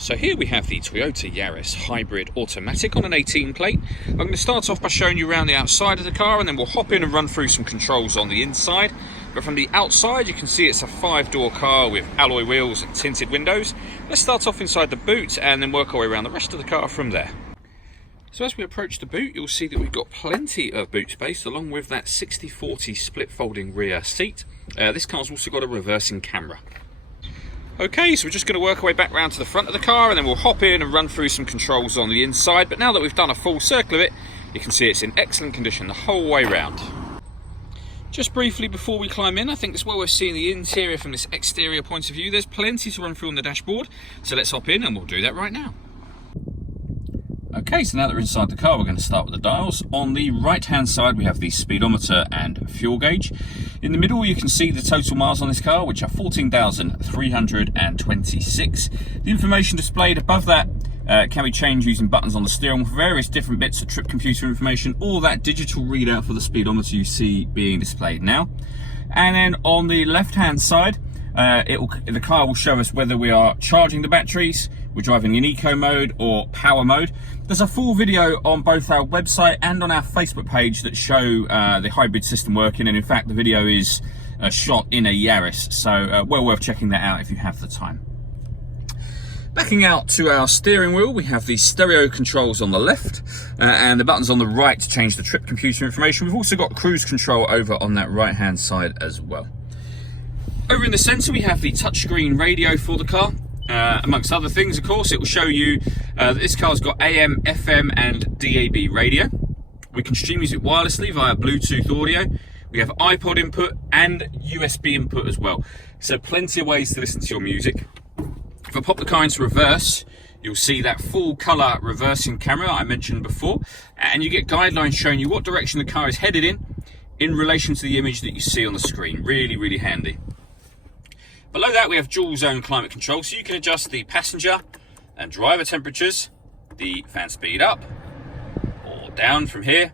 So here we have the Toyota Yaris Hybrid Automatic on an 18 plate. I'm going to start off by showing you around the outside of the car, and then we'll hop in and run through some controls on the inside. But from the outside you can see it's a 5-door car with alloy wheels and tinted windows. Let's start off inside the boot and then work our way around the rest of the car from there. So as we approach the boot, you'll see that we've got plenty of boot space along with that 60/40 split folding rear seat. This car's also got a reversing camera. Okay, so we're just going to work our way back round to the front of the car and then we'll hop in and run through some controls on the inside. But now that we've done a full circle of it, you can see it's in excellent condition the whole way round. Just briefly before we climb in, I think it's well worth seeing the interior from this exterior point of view. There's plenty to run through on the dashboard, so let's hop in and we'll do that right now. Okay, so now that we're inside the car, we're going to start with the dials. On the right hand side we have the speedometer and fuel gauge. In the middle you can see the total miles on this car, which are 14,326. The information displayed above that can be changed using buttons on the steering for various different bits of trip computer information, or that digital readout for the speedometer you see being displayed now. And then on the left hand side, the car will show us whether we are charging the batteries, we're driving in eco mode or power mode. There's a full video on both our website and on our Facebook page that show the hybrid system working, and in fact the video is shot in a Yaris, so well worth checking that out if you have the time. Backing out to our steering wheel, we have the stereo controls on the left and the buttons on the right to change the trip computer information. We've also got cruise control over on that right hand side as well. Over in the centre we have the touchscreen radio for the car. Amongst other things, of course, it will show you that this car's got AM, FM and DAB radio. We can stream music wirelessly via Bluetooth audio. We have iPod input and USB input as well. So plenty of ways to listen to your music. If I pop the car into reverse, you'll see that full colour reversing camera I mentioned before, and you get guidelines showing you what direction the car is headed in relation to the image that you see on the screen. Really, really handy. Below that we have dual zone climate control, so you can adjust the passenger and driver temperatures, the fan speed up or down from here.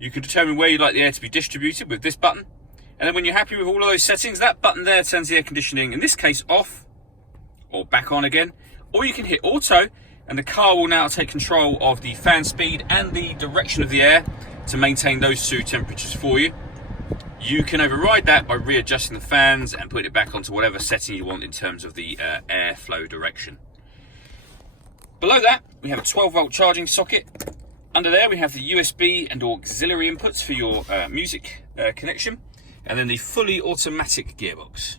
You can determine where you'd like the air to be distributed with this button, and then when you're happy with all of those settings, that button there turns the air conditioning, in this case, off or back on again. Or you can hit auto and the car will now take control of the fan speed and the direction of the air to maintain those two temperatures for you. You can override that by readjusting the fans and putting it back onto whatever setting you want in terms of the airflow direction. Below that, we have a 12-volt charging socket. Under there, we have the USB and auxiliary inputs for your music connection, and then the fully automatic gearbox.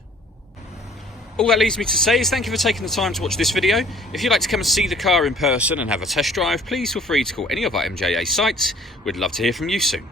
All that leaves me to say is thank you for taking the time to watch this video. If you'd like to come and see the car in person and have a test drive, please feel free to call any of our MJA sites. We'd love to hear from you soon.